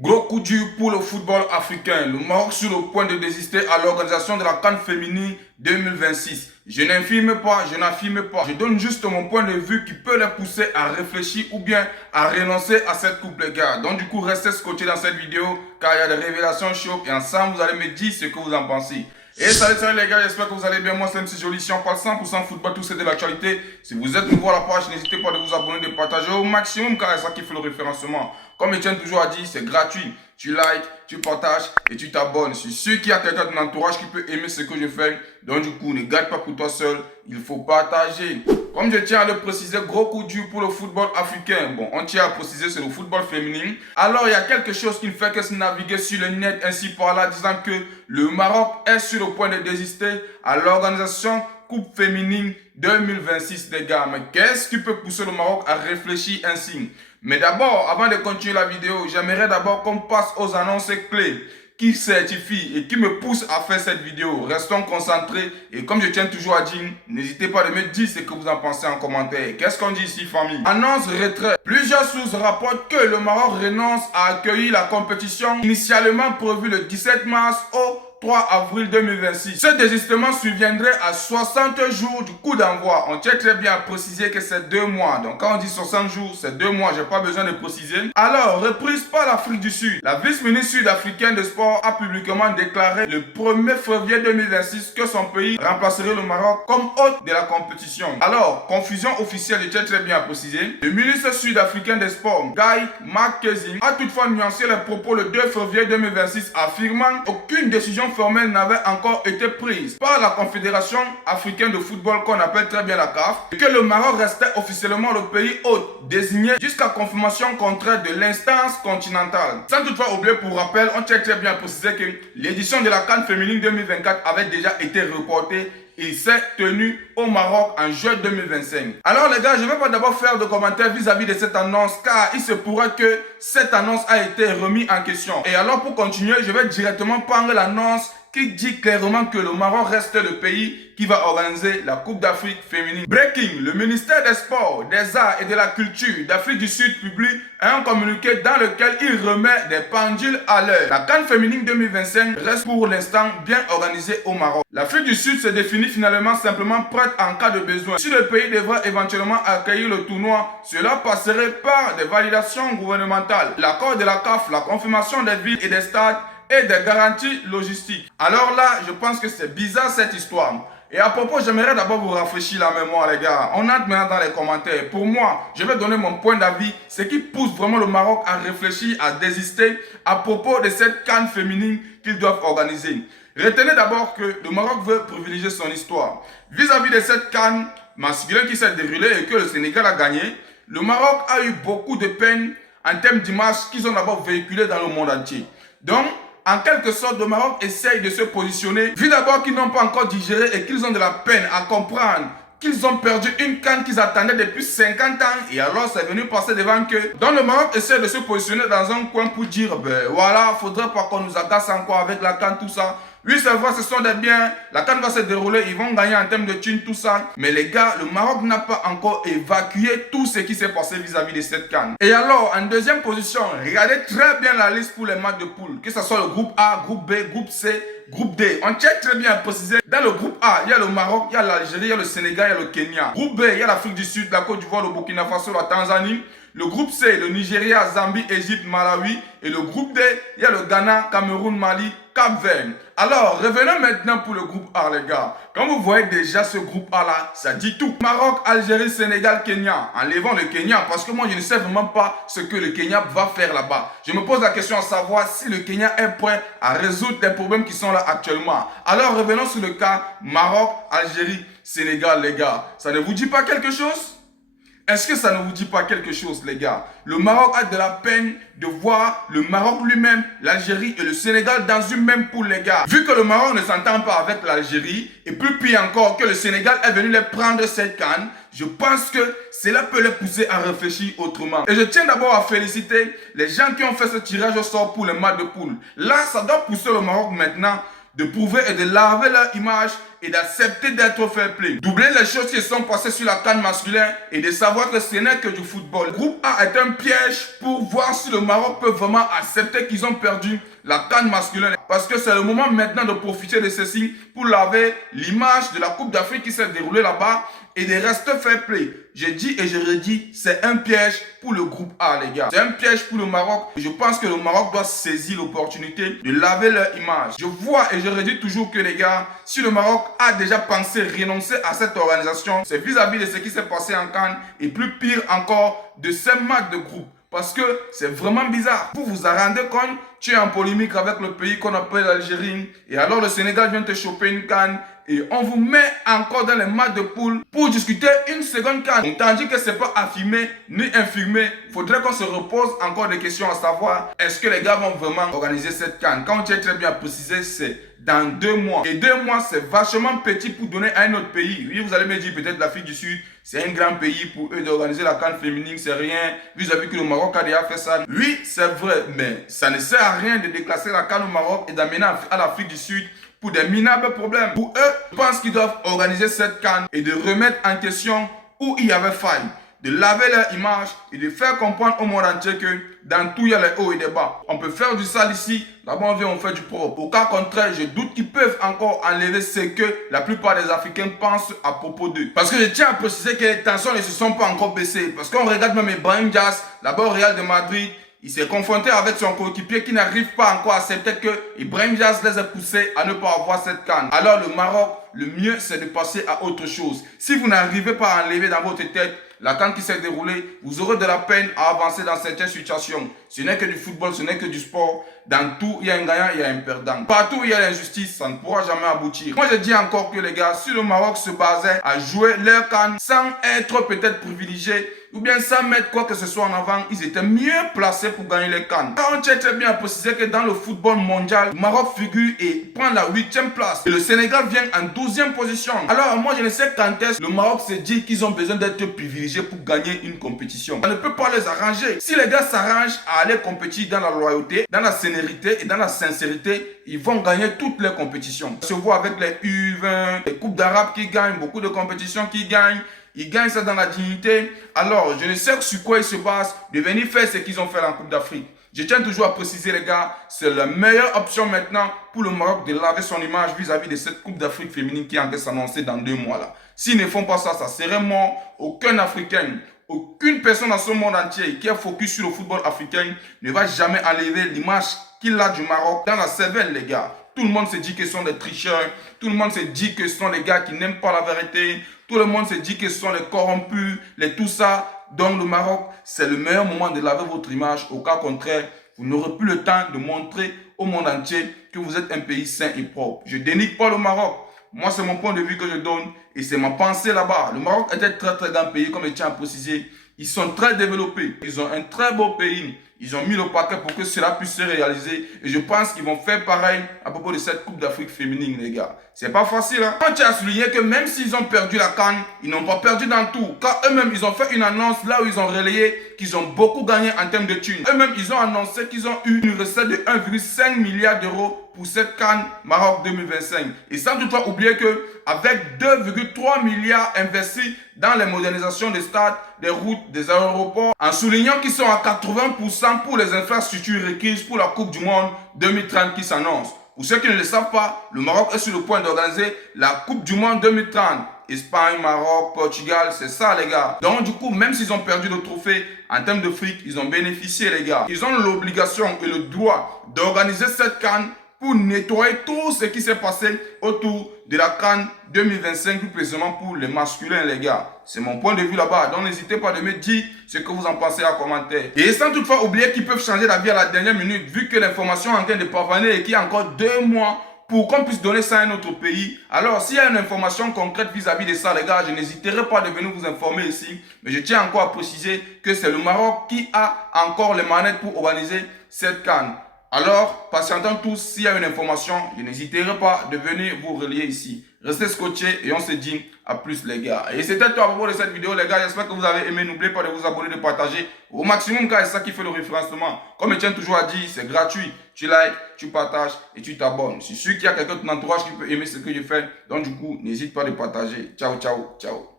Gros coup dur pour le football africain. Le Maroc sur le point de désister à l'organisation de la CAN féminine 2026. Je n'infirme pas, je n'affirme pas. Je donne juste mon point de vue qui peut les pousser à réfléchir ou bien à renoncer à cette coupe les gars. Donc du coup, restez scotchés dans cette vidéo car il y a des révélations chaudes et ensemble vous allez me dire ce que vous en pensez. Et salut les gars, j'espère que vous allez bien. Moi c'est MC Joli, si on parle 100% football, tout c'est de l'actualité. Si vous êtes nouveau à la page, n'hésitez pas à vous abonner, de partager au maximum car c'est ça qui fait le référencement. Comme Etienne toujours a dit, c'est gratuit. Tu likes, tu partages et tu t'abonnes. Je suis sûr qu'il y a quelqu'un de ton entourage qui peut aimer ce que je fais. Donc du coup, ne garde pas pour toi seul, il faut partager. Comme je tiens à le préciser, gros coup dur pour le football africain. Bon, on tient à préciser, c'est le football féminin. Alors, il y a quelque chose qui ne fait que se naviguer sur le net ainsi par là, disant que le Maroc est sur le point de désister à l'organisation Coupe féminine 2026, les gars. Mais qu'est-ce qui peut pousser le Maroc à réfléchir ainsi? Mais d'abord, avant de continuer la vidéo, j'aimerais d'abord qu'on passe aux annonces clés qui certifient et qui me poussent à faire cette vidéo. Restons concentrés et comme je tiens toujours à dire, n'hésitez pas à me dire ce que vous en pensez en commentaire. Qu'est-ce qu'on dit ici, famille? Annonce retrait. Plusieurs sources rapportent que le Maroc renonce à accueillir la compétition initialement prévue le 17 mars au 3 avril 2026. Ce désistement surviendrait à 60 jours du coup d'envoi. On tient très bien à préciser que c'est 2 mois. Donc quand on dit 60 jours, c'est 2 mois. J'ai pas besoin de préciser. Alors, reprise par l'Afrique du Sud. La vice-ministre sud-africaine des Sports a publiquement déclaré le 1er février 2026 que son pays remplacerait le Maroc comme hôte de la compétition. Alors, confusion officielle, je tiens très bien à préciser. Le ministre sud-africain des Sports, Guy McKenzie, a toutefois nuancé les propos le 2 février 2026, affirmant qu'aucune décision formelle n'avait encore été prise par la Confédération africaine de football qu'on appelle très bien la CAF et que le Maroc restait officiellement le pays hôte désigné jusqu'à confirmation contraire de l'instance continentale. Sans toutefois oublier pour rappel, on tient très bien à préciser que l'édition de la CAN féminine 2024 avait déjà été reportée et s'est tenu au Maroc en juin 2025. Alors les gars, je ne vais pas d'abord faire de commentaires vis-à-vis de cette annonce car il se pourrait que cette annonce a été remise en question. Et alors pour continuer, je vais directement prendre l'annonce qui dit clairement que le Maroc reste le pays qui va organiser la Coupe d'Afrique féminine. Breaking, le ministère des Sports, des Arts et de la Culture d'Afrique du Sud publie un communiqué dans lequel il remet des pendules à l'heure. La CAN féminine 2025 reste pour l'instant bien organisée au Maroc. L'Afrique du Sud se définit finalement simplement prête en cas de besoin. Si le pays devrait éventuellement accueillir le tournoi, cela passerait par des validations gouvernementales, l'accord de la CAF, la confirmation des villes et des stades et des garanties logistiques. Alors là, je pense que c'est bizarre cette histoire. Et à propos, j'aimerais d'abord vous rafraîchir la mémoire les gars. On entre maintenant dans les commentaires. Pour moi, je vais donner mon point d'avis. Ce qui pousse vraiment le Maroc à réfléchir, à désister à propos de cette CAN féminine qu'ils doivent organiser. Retenez d'abord que le Maroc veut privilégier son histoire. Vis-à-vis de cette CAN masculine qui s'est déroulée et que le Sénégal a gagné, le Maroc a eu beaucoup de peine en termes d'images qu'ils ont d'abord véhiculées dans le monde entier. Donc, en quelque sorte, le Maroc essaye de se positionner, vu d'abord qu'ils n'ont pas encore digéré et qu'ils ont de la peine à comprendre qu'ils ont perdu une CAN qu'ils attendaient depuis 50 ans et alors c'est venu passer devant que. Donc le Maroc essaie de se positionner dans un coin pour dire, ben voilà, faudrait pas qu'on nous agace encore avec la CAN, tout ça. Oui, c'est vrai, ce sont des biens, la CAN va se dérouler, ils vont gagner en termes de thunes, tout ça. Mais les gars, le Maroc n'a pas encore évacué tout ce qui s'est passé vis-à-vis de cette CAN. Et alors, en deuxième position, regardez très bien la liste pour les matchs de poule. Que ce soit le groupe A, groupe B, groupe C, groupe D. On tient très bien à préciser. Dans le groupe A, il y a le Maroc, il y a l'Algérie, il y a le Sénégal, il y a le Kenya. Groupe B, il y a l'Afrique du Sud, la Côte d'Ivoire, le Burkina Faso, la Tanzanie. Le groupe C, le Nigeria, Zambie, Égypte, Malawi. Et le groupe D, il y a le Ghana, Cameroun, Mali, Cap-Vert. Alors, revenons maintenant pour le groupe A, les gars. Quand vous voyez déjà ce groupe A là, ça dit tout. Maroc, Algérie, Sénégal, Kenya. Enlevons le Kenya parce que moi, je ne sais vraiment pas ce que le Kenya va faire là-bas. Je me pose la question à savoir si le Kenya est prêt à résoudre les problèmes qui sont là actuellement. Alors, revenons sur le cas Maroc, Algérie, Sénégal, les gars. Ça ne vous dit pas quelque chose? Est-ce que ça ne vous dit pas quelque chose, les gars? Le Maroc a de la peine de voir le Maroc lui-même, l'Algérie et le Sénégal dans une même poule, les gars. Vu que le Maroc ne s'entend pas avec l'Algérie, et plus pire encore que le Sénégal est venu les prendre cette CAN, je pense que cela peut les pousser à réfléchir autrement. Et je tiens d'abord à féliciter les gens qui ont fait ce tirage au sort pour les matchs de poule. Là, ça doit pousser le Maroc maintenant de prouver et de laver leur image et d'accepter d'être fair play. D'oublier les choses qui sont passées sur la CAN masculin et de savoir que ce n'est que du football. Le groupe A est un piège pour voir si le Maroc peut vraiment accepter qu'ils ont perdu la CAN masculin. Parce que c'est le moment maintenant de profiter de ceci pour laver l'image de la Coupe d'Afrique qui s'est déroulée là-bas et de rester fair play. J'ai dit et je redis, c'est un piège pour le groupe A, les gars. C'est un piège pour le Maroc. Et je pense que le Maroc doit saisir l'opportunité de laver leur image. Je vois et je redis toujours que, les gars, si le Maroc a déjà pensé renoncer à cette organisation, c'est vis-à-vis de ce qui s'est passé en CAN et plus pire encore de ces matchs de groupe. Parce que c'est vraiment bizarre. Vous vous rendez compte, tu es en polémique avec le pays qu'on appelle l'Algérie. Et alors le Sénégal vient te choper une CAN. Et on vous met encore dans les matchs de poule pour discuter une seconde CAN. Tandis que ce n'est pas affirmé ni infirmé. Il faudrait qu'on se repose encore des questions à savoir, est-ce que les gars vont vraiment organiser cette CAN? Quand tu es très bien précisé, c'est dans 2 mois. Et 2 mois, c'est vachement petit pour donner à un autre pays. Oui, vous allez me dire peut-être l'Afrique du Sud, c'est un grand pays pour eux d'organiser la CAN féminine, c'est rien. Vous avez vu que le Maroc a déjà fait ça. Oui, c'est vrai, mais ça ne sert à rien de déclasser la CAN au Maroc et d'amener à l'Afrique du Sud pour des minables problèmes. Pour eux, je pense qu'ils doivent organiser cette CAN et de remettre en question où il y avait faille, de laver leur image et de faire comprendre au monde entier que dans tout il y a les hauts et les bas. On peut faire du sale ici, là-bas on vient, on fait du propre. Au cas contraire, je doute qu'ils peuvent encore enlever ce que la plupart des Africains pensent à propos d'eux. Parce que je tiens à préciser que les tensions ne se sont pas encore baissées. Parce qu'on regarde même Brahim Diaz, là-bas au Real de Madrid, il s'est confronté avec son coéquipier qui n'arrive pas encore à accepter que Brahim Diaz les a poussés à ne pas avoir cette CAN. Alors le Maroc, le mieux c'est de passer à autre chose. Si vous n'arrivez pas à enlever dans votre tête la CAN qui s'est déroulée, vous aurez de la peine à avancer dans certaines situations. Ce n'est que du football, ce n'est que du sport. Dans tout, il y a un gagnant, il y a un perdant. Partout où il y a l'injustice, ça ne pourra jamais aboutir. Moi, je dis encore que les gars, si le Maroc se basait à jouer leur CAN sans être peut-être privilégié, ou bien sans mettre quoi que ce soit en avant, ils étaient mieux placés pour gagner les CAN. Quand on tient très bien à préciser que dans le football mondial, le Maroc figure et prend la 8e place. Et le Sénégal vient en 12e position. Alors moi, je ne sais quand est-ce le Maroc se dit qu'ils ont besoin d'être privilégiés pour gagner une compétition. Ça ne peut pas les arranger. Si les gars s'arrangent à aller compétir dans la loyauté, dans la sénérité et dans la sincérité, ils vont gagner toutes les compétitions. On se voit avec les U20, les Coupes d'Arabe qui gagnent, beaucoup de compétitions qui gagnent. Ils gagnent ça dans la dignité. Alors, je ne sais sur quoi ils se basent de venir faire ce qu'ils ont fait en Coupe d'Afrique. Je tiens toujours à préciser, les gars, c'est la meilleure option maintenant pour le Maroc de laver son image vis-à-vis de cette Coupe d'Afrique féminine qui est en train de s'annoncer dans 2 mois là. S'ils ne font pas ça, ça serait mort. Aucun Africain, aucune personne dans ce monde entier qui est focus sur le football africain ne va jamais enlever l'image qu'il a du Maroc dans la cervelle, les gars. Tout le monde se dit que ce sont des tricheurs. Tout le monde se dit que ce sont des gars qui n'aiment pas la vérité. Tout le monde se dit que ce sont les corrompus, les tout ça. Donc le Maroc, c'est le meilleur moment de laver votre image. Au cas contraire, vous n'aurez plus le temps de montrer au monde entier que vous êtes un pays sain et propre. Je dénigre pas le Maroc. Moi, c'est mon point de vue que je donne et c'est ma pensée là-bas. Le Maroc est un très très grand pays, comme je tiens à préciser. Ils sont très développés. Ils ont un très beau pays. Ils ont mis le paquet pour que cela puisse se réaliser. Et je pense qu'ils vont faire pareil à propos de cette Coupe d'Afrique féminine, les gars. C'est pas facile, hein. Quand tu as souligné que même s'ils ont perdu la CAN, ils n'ont pas perdu dans tout. Car eux-mêmes, ils ont fait une annonce là où ils ont relayé qu'ils ont beaucoup gagné en termes de thunes. Eux-mêmes, ils ont annoncé qu'ils ont eu une recette de 1,5 milliard d'euros pour cette CAN Maroc 2025. Et sans toutefois oublier que avec 2,3 milliards investis dans les modernisations des stades, des routes, des aéroports, en soulignant qu'ils sont à 80% pour les infrastructures requises pour la Coupe du Monde 2030 qui s'annonce. Pour ceux qui ne le savent pas, le Maroc est sur le point d'organiser la Coupe du Monde 2030. Espagne, Maroc, Portugal, c'est ça les gars. Donc du coup, même s'ils ont perdu le trophée, en termes de fric, ils ont bénéficié les gars. Ils ont l'obligation et le droit d'organiser cette CAN pour nettoyer tout ce qui s'est passé autour de la CAN 2025, plus précisément pour les masculins, les gars. C'est mon point de vue là-bas. Donc, n'hésitez pas de me dire ce que vous en pensez en commentaire. Et sans toutefois oublier qu'ils peuvent changer la vie à la dernière minute, vu que l'information est en train de parvenir et qu'il y a encore 2 mois pour qu'on puisse donner ça à un autre pays. Alors, s'il y a une information concrète vis-à-vis de ça, les gars, je n'hésiterai pas de venir vous informer ici. Mais je tiens encore à préciser que c'est le Maroc qui a encore les manettes pour organiser cette CAN. Alors, patientons tous, s'il y a une information, je n'hésiterai pas de venir vous relier ici. Restez scotchés et on se dit à plus les gars. Et c'était tout à propos de cette vidéo les gars, j'espère que vous avez aimé. N'oubliez pas de vous abonner, de partager au maximum car c'est ça qui fait le référencement. Comme Etienne toujours a dit, c'est gratuit. Tu likes, tu partages et tu t'abonnes. Je suis sûr qu'il y a quelqu'un de ton entourage qui peut aimer ce que je fais. Donc du coup, n'hésite pas à partager. Ciao, ciao, ciao.